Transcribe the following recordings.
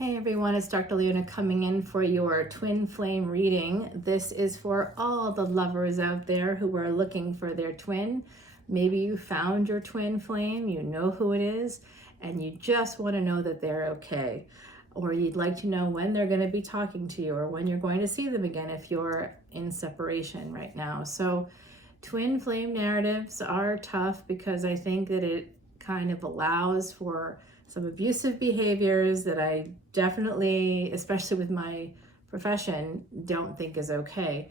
Hey everyone, it's Dr. Leona coming in for your twin flame reading. This is for all the lovers out there who are looking for their twin. Maybe you found your twin flame, you know who it is, and you just want to know that they're okay. Or you'd like to know when they're going to be talking to you or when you're going to see them again if you're in separation right now. So twin flame narratives are tough because I think that it kind of allows for some abusive behaviors that I definitely, especially with my profession, don't think is okay.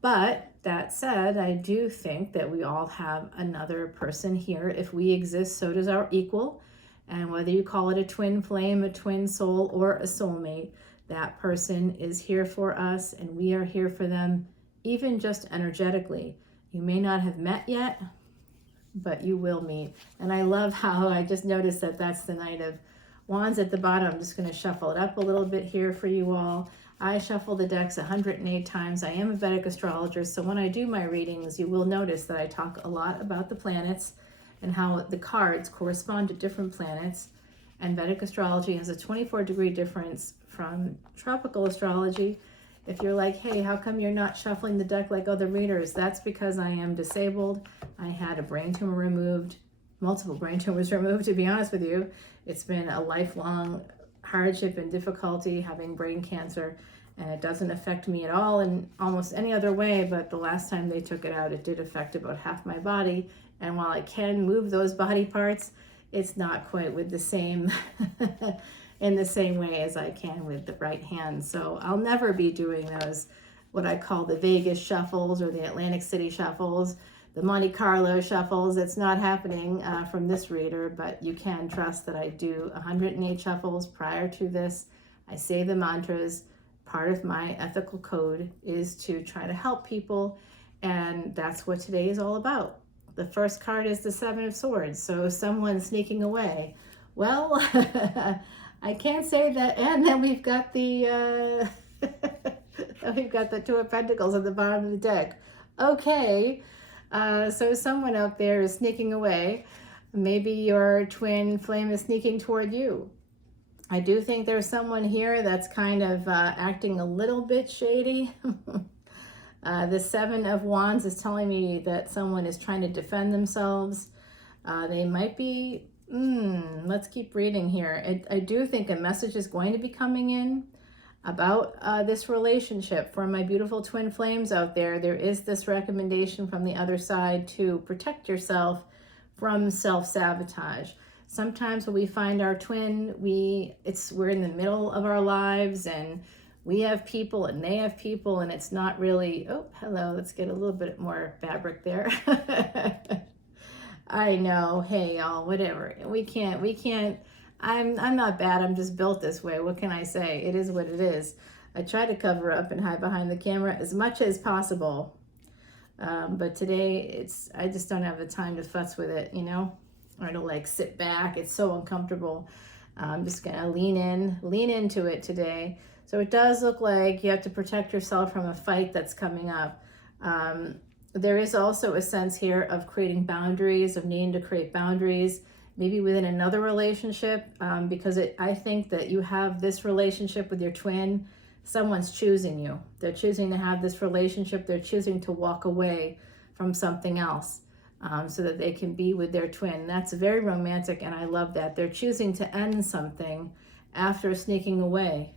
But that said, I do think that we all have another person here. If we exist, so does our equal. And whether you call it a twin flame, a twin soul, or a soulmate, that person is here for us and we are here for them, even just energetically. You may not have met yet, but you will meet. And I love how I just noticed that that's the Knight of Wands at the bottom. I'm just going to shuffle it up a little bit here for you all. I shuffle the decks 108 times. I am a Vedic astrologer, so when I do my readings, you will notice that I talk a lot about the planets and how the cards correspond to different planets. And Vedic astrology has a 24-degree difference from tropical astrology. If you're like, hey, how come you're not shuffling the deck like other readers? That's because I am disabled. I had a brain tumor removed, multiple brain tumors removed, to be honest with you. It's been a lifelong hardship and difficulty having brain cancer, and it doesn't affect me at all in almost any other way, but the last time they took it out, it did affect about half my body. And while I can move those body parts, it's not quite with the same in the same way as I can with the right hand. So I'll never be doing those, what I call the Vegas shuffles or the Atlantic City shuffles, the Monte Carlo shuffles. It's not happening from this reader, but you can trust that I do 108 shuffles prior to this. I say the mantras. Part of my ethical code is to try to help people, and that's what today is all about. The first card is the Seven of Swords, so someone sneaking away. Well, I can't say that. And then we've got the we've got the Two of Pentacles at the bottom of the deck. Okay, so someone out there is sneaking away. Maybe your twin flame is sneaking toward you. I do think there's someone here that's kind of acting a little bit shady. The Seven of Wands is telling me that someone is trying to defend themselves. They might be, let's keep reading here. I do think a message is going to be coming in about this relationship. For my beautiful twin flames out there, there is this recommendation from the other side to protect yourself from self-sabotage. Sometimes when we find our twin, we're in the middle of our lives and we have people and they have people, and it's not really, oh, hello, let's get a little bit more fabric there. I know, hey y'all, whatever. We can't, I'm not bad, I'm just built this way. What can I say? It is what it is. I try to cover up and hide behind the camera as much as possible. But today, I just don't have the time to fuss with it, you know? Or to like sit back, it's so uncomfortable. I'm just gonna lean into it today. So it does look like you have to protect yourself from a fight that's coming up. There is also a sense here of creating boundaries, of needing to create boundaries, maybe within another relationship, because I think that you have this relationship with your twin. Someone's choosing you. They're choosing to have this relationship. They're choosing to walk away from something else so that they can be with their twin. That's very romantic, and I love that. They're choosing to end something after sneaking away.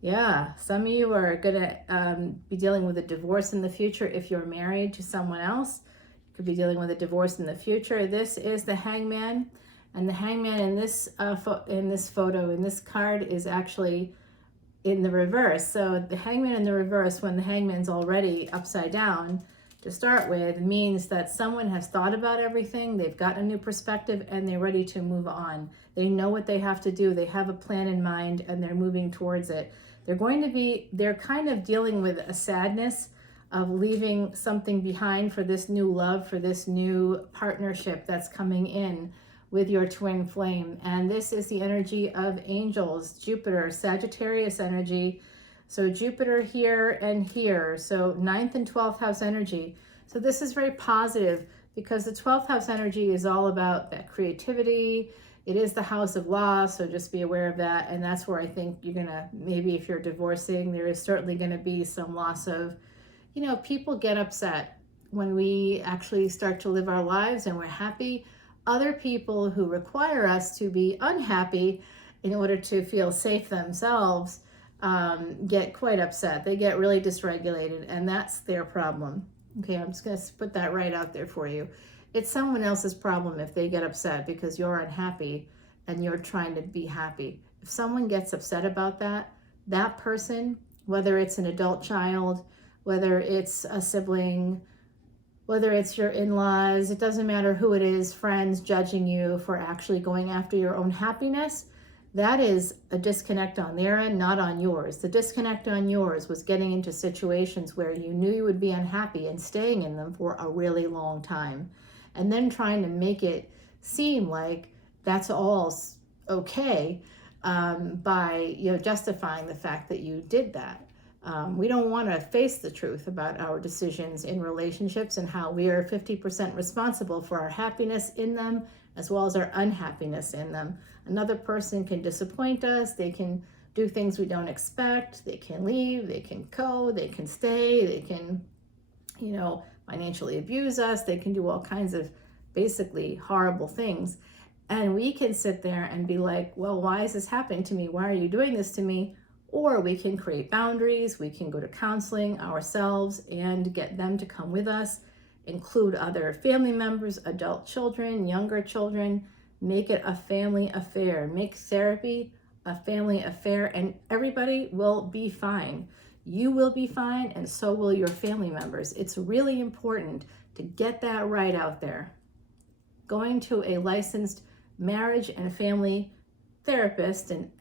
Yeah, some of you are going to be dealing with a divorce in the future if you're married to someone else. You could be dealing with a divorce in the future. This is the Hangman, and the Hangman in this photo, in this card, is actually in the reverse. So the Hangman in the reverse, when the Hangman's already upside down to start with, means that someone has thought about everything, they've got a new perspective, and they're ready to move on. They know what they have to do. They have a plan in mind, and they're moving towards it. They're kind of dealing with a sadness of leaving something behind for this new love, for this new partnership that's coming in with your twin flame. And this is the energy of angels, Jupiter, Sagittarius energy. So Jupiter here and here. So 9th and 12th house energy. So this is very positive because the 12th house energy is all about that creativity, it is the house of loss, so just be aware of that. And that's where I think you're gonna, maybe if you're divorcing, there is certainly gonna be some loss of, people get upset when we actually start to live our lives and we're happy. Other people who require us to be unhappy in order to feel safe themselves get quite upset. They get really dysregulated, and that's their problem. Okay, I'm just going to put that right out there for you. It's someone else's problem if they get upset because you're unhappy and you're trying to be happy. If someone gets upset about that, that person, whether it's an adult child, whether it's a sibling, whether it's your in-laws, it doesn't matter who it is, friends judging you for actually going after your own happiness, that is a disconnect on their end, not on yours. The disconnect on yours was getting into situations where you knew you would be unhappy and staying in them for a really long time. And then trying to make it seem like that's all okay by justifying the fact that you did that. We don't want to face the truth about our decisions in relationships and how we are 50% responsible for our happiness in them as well as our unhappiness in them. Another person can disappoint us. They can do things we don't expect. They can leave. They can go. They can stay. They can, financially abuse us. They can do all kinds of basically horrible things. And we can sit there and be like, well, why is this happening to me? Why are you doing this to me? Or we can create boundaries. We can go to counseling ourselves and get them to come with us, include other family members, adult children, younger children, make it a family affair, make therapy a family affair, and everybody will be fine. You will be fine, and so will your family members. It's really important to get that right out there. Going to a licensed marriage and family therapist, an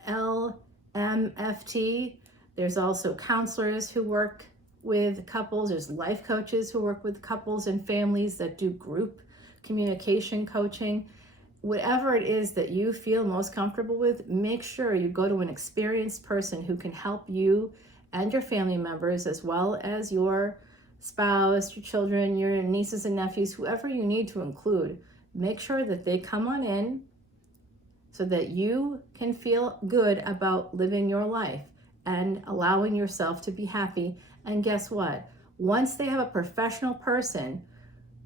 LMFT. There's also counselors who work with couples. There's life coaches who work with couples and families that do group communication coaching. Whatever it is that you feel most comfortable with, make sure you go to an experienced person who can help you and your family members, as well as your spouse, your children, your nieces and nephews, whoever you need to include. Make sure that they come on in so that you can feel good about living your life and allowing yourself to be happy. And guess what? Once they have a professional person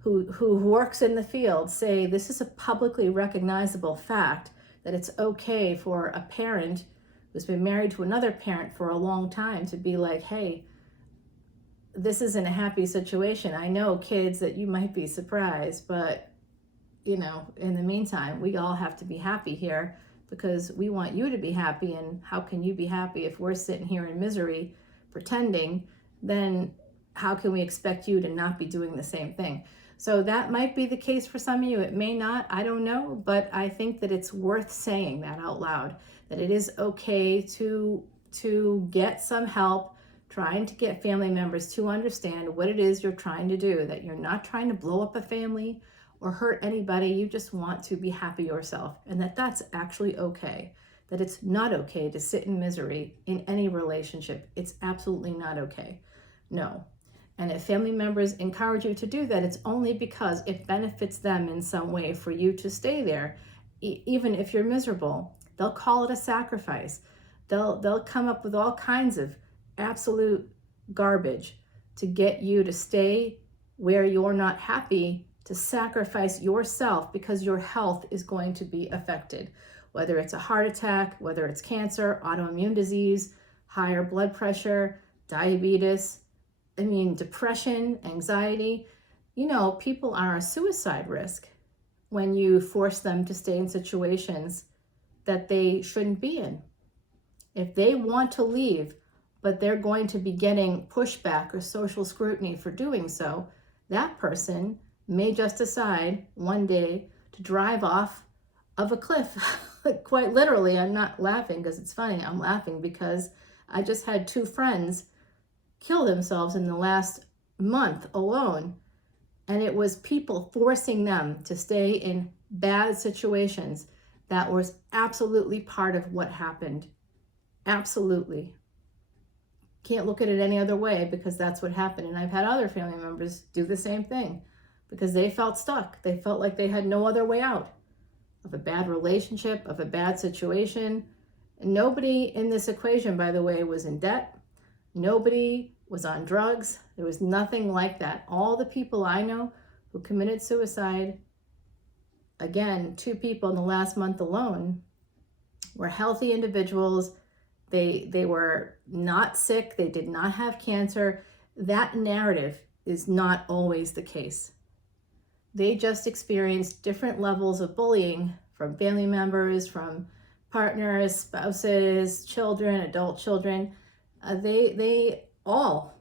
who works in the field say this is a publicly recognizable fact that it's okay for a parent who's been married to another parent for a long time to be like, hey, this isn't a happy situation. I know, kids, that you might be surprised, but in the meantime, we all have to be happy here because we want you to be happy. And how can you be happy if we're sitting here in misery pretending? Then how can we expect you to not be doing the same thing? So that might be the case for some of you. It may not, I don't know, but I think that it's worth saying that out loud, that it is okay to get some help, trying to get family members to understand what it is you're trying to do, that you're not trying to blow up a family or hurt anybody. You just want to be happy yourself, and that's actually okay, that it's not okay to sit in misery in any relationship. It's absolutely not okay. No. And if family members encourage you to do that, it's only because it benefits them in some way for you to stay there. Even if you're miserable, they'll call it a sacrifice. They'll come up with all kinds of absolute garbage to get you to stay where you're not happy, to sacrifice yourself because your health is going to be affected. Whether it's a heart attack, whether it's cancer, autoimmune disease, higher blood pressure, diabetes, depression, anxiety. People are a suicide risk when you force them to stay in situations that they shouldn't be in. If they want to leave, but they're going to be getting pushback or social scrutiny for doing so, that person may just decide one day to drive off of a cliff. Quite literally. I'm not laughing because it's funny. I'm laughing because I just had 2 friends kill themselves in the last month alone. And it was people forcing them to stay in bad situations. That was absolutely part of what happened. Absolutely. Can't look at it any other way because that's what happened. And I've had other family members do the same thing because they felt stuck. They felt like they had no other way out. of a bad relationship, of a bad situation. Nobody in this equation, by the way, was in debt. Nobody was on drugs. There was nothing like that. All the people I know who committed suicide, again, 2 people in the last month alone, were healthy individuals. They were not sick. They did not have cancer. That narrative is not always the case. They just experienced different levels of bullying from family members, from partners, spouses, children, adult children. They all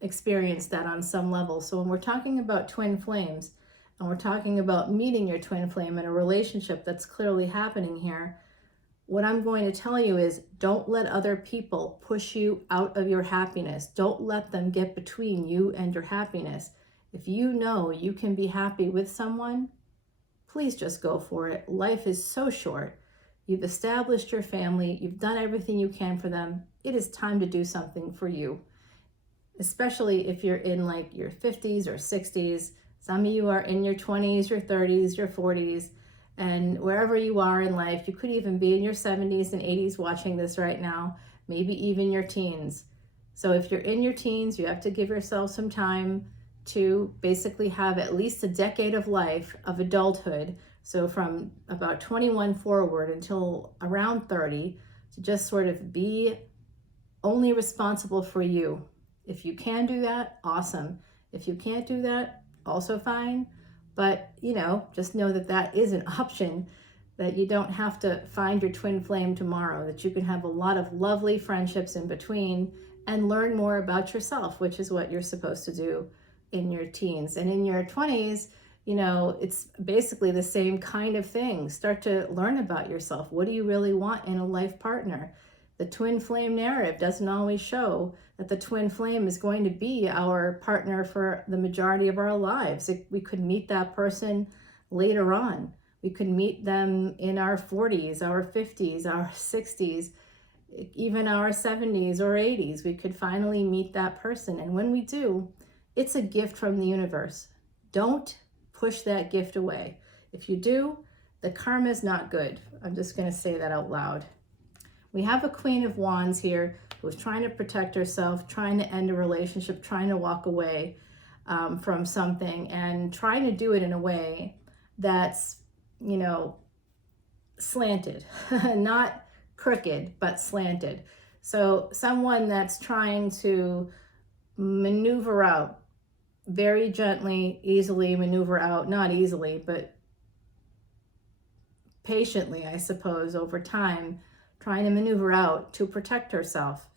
experienced that on some level. So when we're talking about twin flames, and we're talking about meeting your twin flame in a relationship that's clearly happening here, what I'm going to tell you is don't let other people push you out of your happiness. Don't let them get between you and your happiness. If you know you can be happy with someone, please just go for it. Life is so short. You've established your family. You've done everything you can for them. It is time to do something for you, especially if you're in like your 50s or 60s. Some of you are in your 20s, your 30s, your 40s, and wherever you are in life, you could even be in your 70s and 80s watching this right now, maybe even your teens. So if you're in your teens, you have to give yourself some time to basically have at least a decade of life of adulthood. So from about 21 forward until around 30, to just sort of be only responsible for you. If you can do that, awesome. If you can't do that, also fine. But, just know that that is an option, that you don't have to find your twin flame tomorrow, that you can have a lot of lovely friendships in between and learn more about yourself, which is what you're supposed to do in your teens. And in your 20s, it's basically the same kind of thing. Start to learn about yourself. What do you really want in a life partner? The twin flame narrative doesn't always show that the twin flame is going to be our partner for the majority of our lives. We could meet that person later on. We could meet them in our 40s, our 50s, our 60s, even our 70s or 80s. We could finally meet that person. And when we do, it's a gift from the universe. Don't push that gift away. If you do, the karma is not good. I'm just going to say that out loud. We have a Queen of Wands here who's trying to protect herself, trying to end a relationship, trying to walk away from something, and trying to do it in a way that's, slanted, not crooked, but slanted. So someone that's trying to maneuver out very gently, easily maneuver out, not easily, but patiently, I suppose, over time, trying to maneuver out to protect herself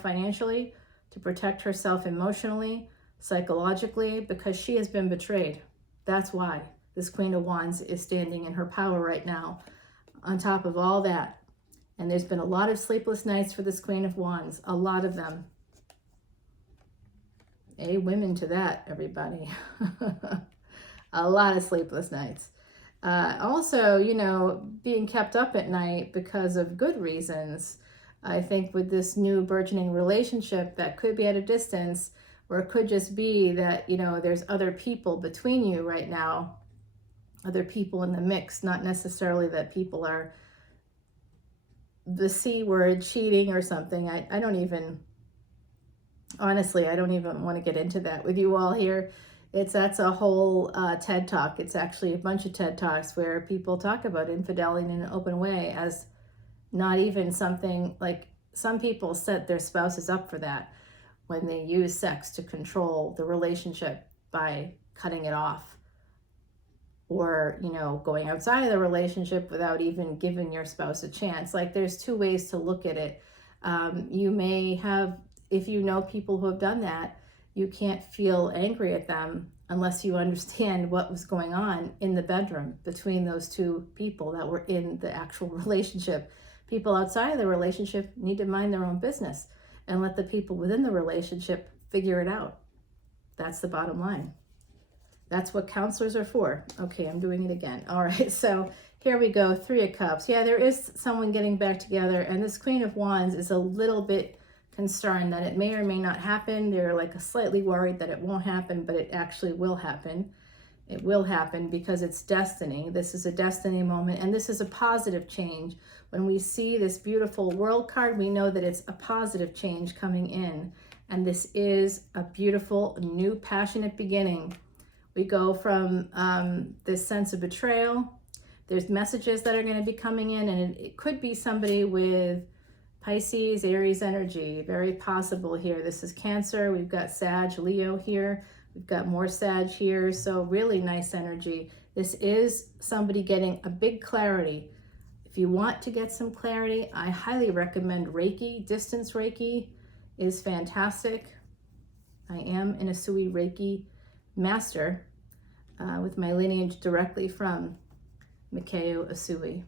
financially, to protect herself emotionally, psychologically, because she has been betrayed. That's why this Queen of Wands is standing in her power right now, on top of all that. And there's been a lot of sleepless nights for this Queen of Wands, a lot of them. Women to that, everybody. A lot of sleepless nights. Also, being kept up at night because of good reasons. I think with this new burgeoning relationship that could be at a distance, or it could just be that, there's other people between you right now, other people in the mix, not necessarily that people are the C word, cheating or something. I don't even want to get into that with you all here. That's a whole TED Talk. It's actually a bunch of TED Talks where people talk about infidelity in an open way as not even something like, some people set their spouses up for that when they use sex to control the relationship by cutting it off, or, going outside of the relationship without even giving your spouse a chance. Like, there's 2 ways to look at it. You may have, if you know people who have done that, you can't feel angry at them unless you understand what was going on in the bedroom between those 2 people that were in the actual relationship. People outside of the relationship need to mind their own business and let the people within the relationship figure it out. That's the bottom line. That's what counselors are for. Okay, I'm doing it again. All right, so here we go, 3 of Cups. Yeah, there is someone getting back together, and this Queen of Wands is a little bit concerned that it may or may not happen. They're like slightly worried that it won't happen, but it actually will happen. It will happen because it's destiny. This is a destiny moment, and this is a positive change. When we see this beautiful world card, we know that it's a positive change coming in. And this is a beautiful, new, passionate beginning. We go from this sense of betrayal. There's messages that are going to be coming in, and it could be somebody with Pisces, Aries energy. Very possible here. This is Cancer. We've got Sag, Leo here. We've got more Sag here. So really nice energy. This is somebody getting a big clarity. If you want to get some clarity, I highly recommend Reiki. Distance Reiki is fantastic. I am an Asui Reiki master with my lineage directly from Mikao Asui.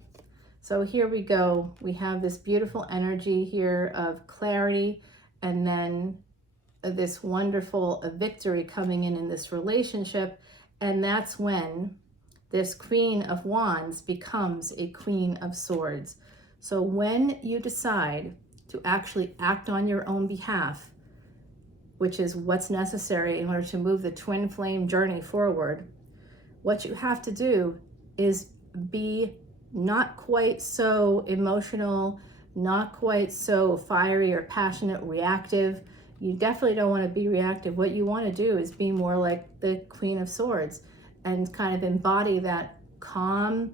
So here we go. We have this beautiful energy here of clarity, and then this wonderful victory coming in this relationship. And that's when this Queen of Wands becomes a Queen of Swords. So when you decide to actually act on your own behalf, which is what's necessary in order to move the twin flame journey forward, what you have to do is be not quite so emotional, not quite so fiery or passionate, reactive. You definitely don't want to be reactive. What you want to do is be more like the Queen of Swords and kind of embody that calm,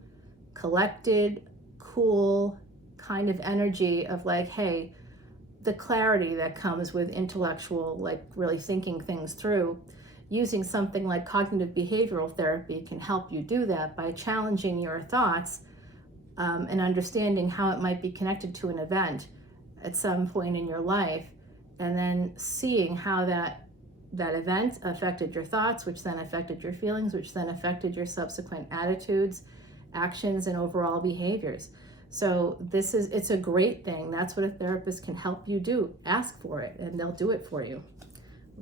collected, cool kind of energy of like, hey, the clarity that comes with intellectual, like really thinking things through. Using something like cognitive behavioral therapy can help you do that by challenging your thoughts and understanding how it might be connected to an event at some point in your life, and then seeing how that event affected your thoughts, which then affected your feelings, which then affected your subsequent attitudes, actions, and overall behaviors. So it's a great thing. That's what a therapist can help you do. Ask for it and they'll do it for you.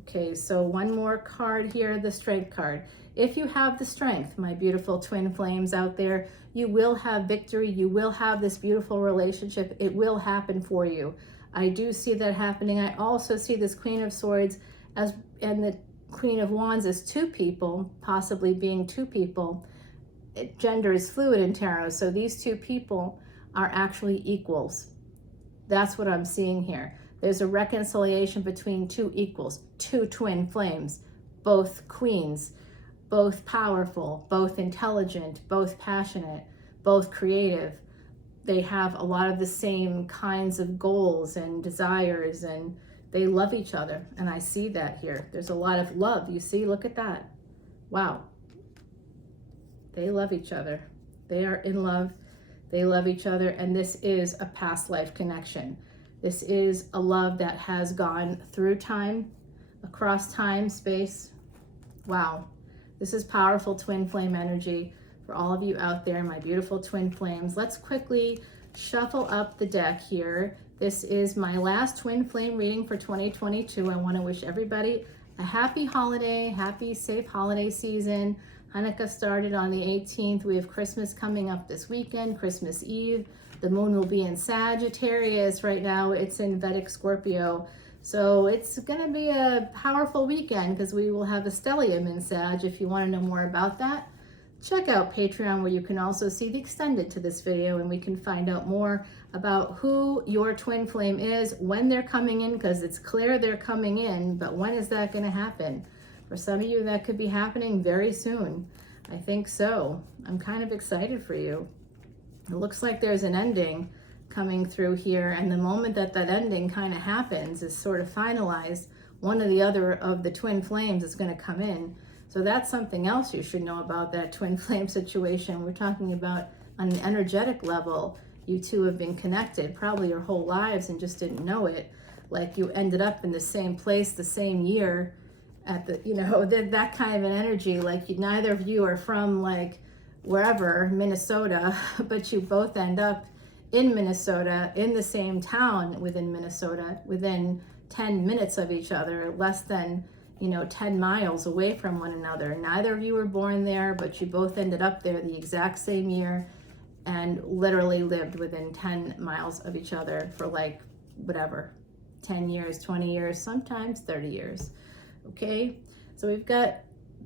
Okay, so one more card here, the Strength card. If you have the strength, my beautiful twin flames out there, you will have victory. You will have this beautiful relationship. It will happen for you. I do see that happening. I also see this Queen of Swords and the Queen of Wands as two people, possibly being two people. Gender is fluid in tarot, so these two people are actually equals. That's what I'm seeing here. There's a reconciliation between two equals, two twin flames, both queens, both powerful, both intelligent, both passionate, both creative. They have a lot of the same kinds of goals and desires, and they love each other. And I see that here. There's a lot of love. You see, look at that. Wow. They love each other. They are in love. They love each other. And this is a past life connection. This is a love that has gone through time, across time, space. Wow. This is powerful twin flame energy for all of you out there, my beautiful twin flames. Let's quickly shuffle up the deck here. This is my last twin flame reading for 2022. I want to wish everybody a happy holiday, happy, safe holiday season. Hanukkah started on the 18th. We have Christmas coming up this weekend, Christmas Eve. The moon will be in Sagittarius right now. It's in Vedic Scorpio. So it's going to be a powerful weekend because we will have a stellium in Sag. If you want to know more about that, check out Patreon, where you can also see the extended to this video, and we can find out more about who your twin flame is, when they're coming in, because it's clear they're coming in, but when is that going to happen? For some of you, that could be happening very soon. I think so. I'm kind of excited for you. It looks like there's an ending coming through here, and the moment that ending kind of happens, is sort of finalized, one or the other of the twin flames is going to come in. So that's something else you should know about that twin flame situation. We're talking about on an energetic level, you two have been connected probably your whole lives and just didn't know it. Like you ended up in the same place the same year at the, that kind of an energy. Like neither of you are from like wherever, Minnesota, but you both end up in Minnesota, in the same town within Minnesota, within 10 minutes of each other, less than 10 miles away from one another. Neither of you were born there, but you both ended up there the exact same year and literally lived within 10 miles of each other for like whatever, 10 years, 20 years, sometimes 30 years. Okay, so we've got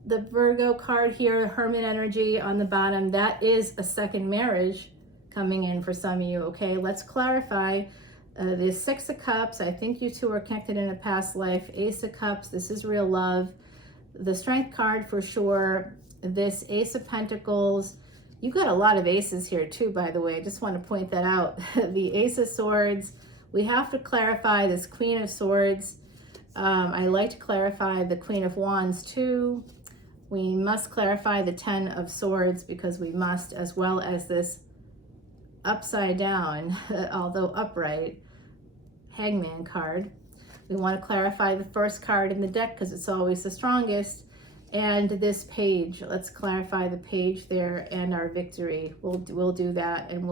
the Virgo card here, Hermit energy on the bottom, that is a second marriage coming in for some of you, okay? Let's clarify. The Six of Cups, I think you two are connected in a past life. Ace of Cups, this is real love. The Strength card for sure. This Ace of Pentacles, you got a lot of aces here too, by the way. I just want to point that out. The Ace of Swords, we have to clarify this Queen of Swords. I like to clarify the Queen of Wands too. We must clarify the Ten of Swords because we must, as well as this upside down, although upright, Hangman card. We want to clarify the first card in the deck because it's always the strongest. And this page, let's clarify the page there and our victory. We'll do that, and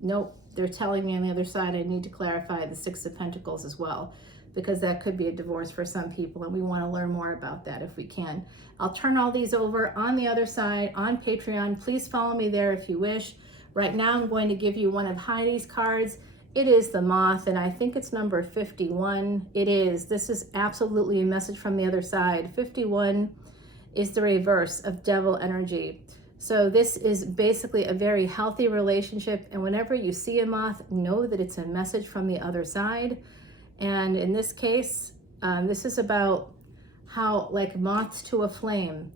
nope, they're telling me on the other side I need to clarify the Six of Pentacles as well, because that could be a divorce for some people, and we want to learn more about that if we can. I'll turn all these over on the other side on Patreon. Please follow me there if you wish. Right now I'm going to give you one of Heidi's cards. It is the Moth, and I think it's number 51. It is. This is absolutely a message from the other side. 51 is the reverse of Devil energy. So this is basically a very healthy relationship, and whenever you see a moth, know that it's a message from the other side. And in this case, this is about how, like moths to a flame,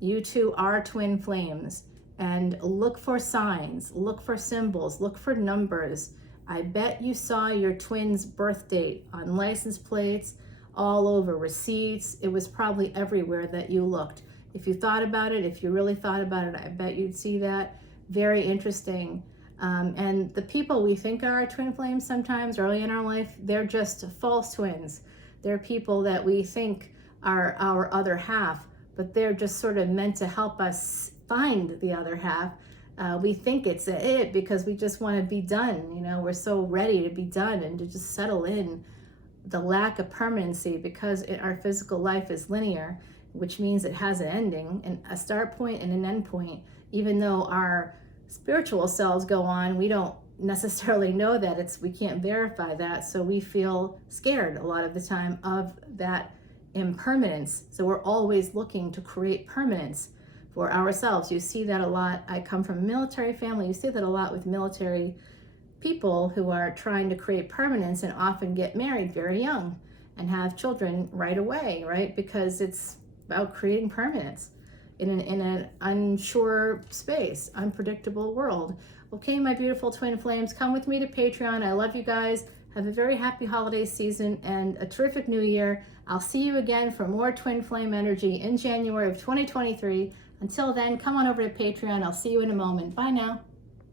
you two are twin flames. And look for signs, look for symbols, look for numbers. I bet you saw your twin's birth date on license plates, all over receipts. It was probably everywhere that you looked. If you thought about it, if you really thought about it, I bet you'd see that. Very interesting. And the people we think are our twin flames sometimes early in our life, they're just false twins. They're people that we think are our other half, but they're just sort of meant to help us find the other half. We think it's it because we just want to be done. You know, we're so ready to be done and to just settle in. The lack of permanency, because our physical life is linear, which means it has an ending and a start point and an end point. Even though our spiritual selves go on, we don't necessarily know that. We can't verify that, so we feel scared a lot of the time of that impermanence. So we're always looking to create permanence for ourselves. You see that a lot. I come from a military family. You see that a lot with military people who are trying to create permanence and often get married very young and have children right away, right? Because it's about creating permanence in an unsure space, unpredictable world. Okay, my beautiful twin flames, come with me to Patreon. I love you guys. Have a very happy holiday season and a terrific new year. I'll see you again for more twin flame energy in January of 2023. Until then, come on over to Patreon. I'll see you in a moment. Bye now.